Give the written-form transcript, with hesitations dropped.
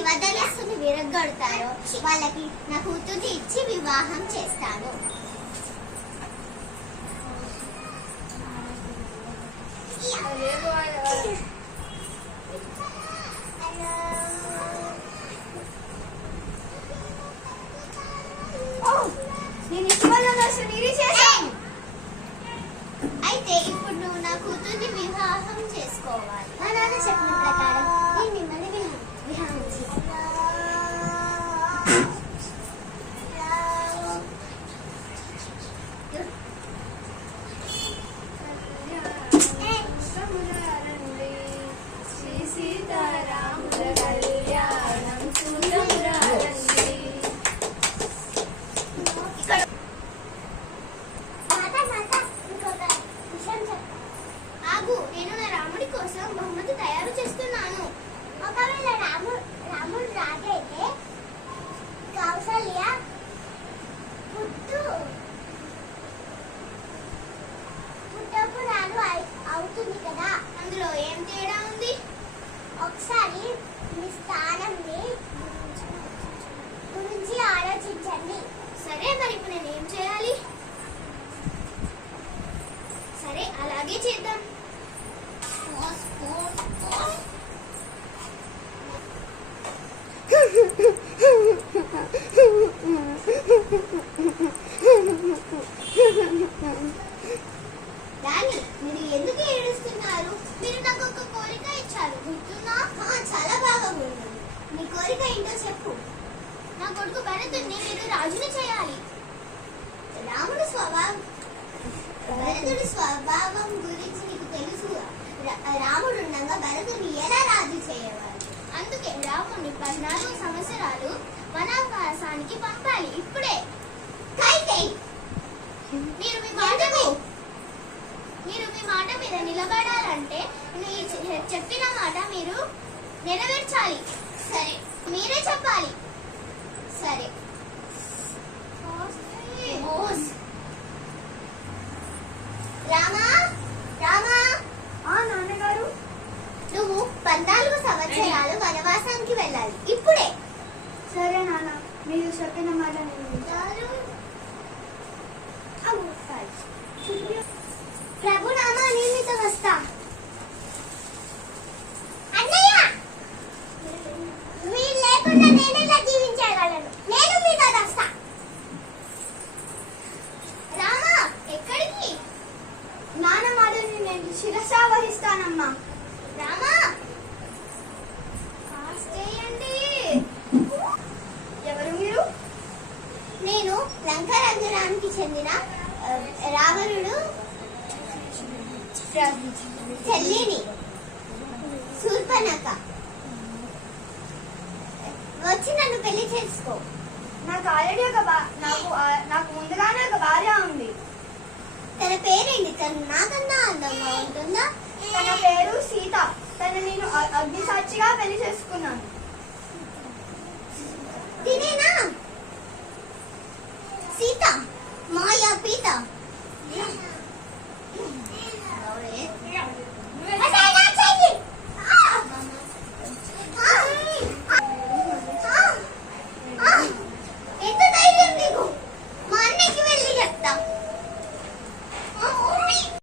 శివధనస్సుని విరగ్గొడతారో వాళ్ళకి నా కూతుర్ని ఇచ్చి వివాహం చేస్తాను. అయితే ఇప్పుడు నువ్వు నా కూతుర్ని వివాహం చేసుకోవాలి. మా నాన్న చెప్పిన ప్రకారం నేను మిమ్మల్ని వివాహం చేస్తాను. నేను నా రాముడి కోసం బహుమతి తయారు చేస్తున్నాను. ఒకవేళ రాముడు రాజైతే కౌసల్య పుట్టపురాలు అవుతుంది కదా, అందులో ఏం తేడా ఉంది? ఒకసారి మీ స్థానం గురించి ఆలోచించండి. సరే, మరి ఇప్పుడు నేను ఏం చేయాలి? సరే, అలాగే చేద్దాం. రాణి, మీరు ఎందుకు ఏడుస్తున్నారు? మీరు నాకు ఒక కోరిక ఇచ్చారు, గుర్తుందా? చాలా బాగా గుర్తుంది. మీ కోరిక ఏంటో చెప్పు. నా కొడుకు భరతుడిని మీరు రాజుని చేయాలి. భరతుడి స్వభావం గురించి నీకు తెలుసు. రాముడు ఉండగా భరతుడిని ఎలా రాజు చేయవాలి? అందుకే రాముడిని 14 సంవత్సరాలు వనవాసానికి పంపాలి. ఇప్పుడే మీరు మీ మాట మీద నిలబడాలంటే చెప్పిన మాట మీరు నెరవేర్చాలి. సరే, మీరే చెప్పాలి. సరే. రామా, నాన్నగారు, నువ్వు 14 సంవత్సరాలు వనవాసానికి వెళ్ళాలి. ఇప్పుడే. సరే నాన్న, మీరు చెప్పిన మాట ప్రభు నామా, నేను మీతో వస్తా. అన్నయ్య, మీరు లేకుండా నేనెలా జీవించగలను? నేను మీతో వస్తా. రామా, ఎక్కడికి? నాన్న మాటని నేను శిరసా వహిస్తానమ్మా. రామా, చేయండి. ఎవరు మీరు? నేను లంకారాజ్యానికి చెందిన రావణుడు చెల్లిని శూర్పణఖ. వచ్చి నన్ను పెళ్లి చేసుకో. నాకు ఆల్రెడీ నాకు ముందుగానే ఒక భార్య ఉంది. తన పేరేంటి? తను నాకన్నా అందంగా ఉంటుందా? తన పేరు సీత. తను నేను అగ్నిసాక్షిగా పెళ్లి చేసుకున్నాను. తినేనా?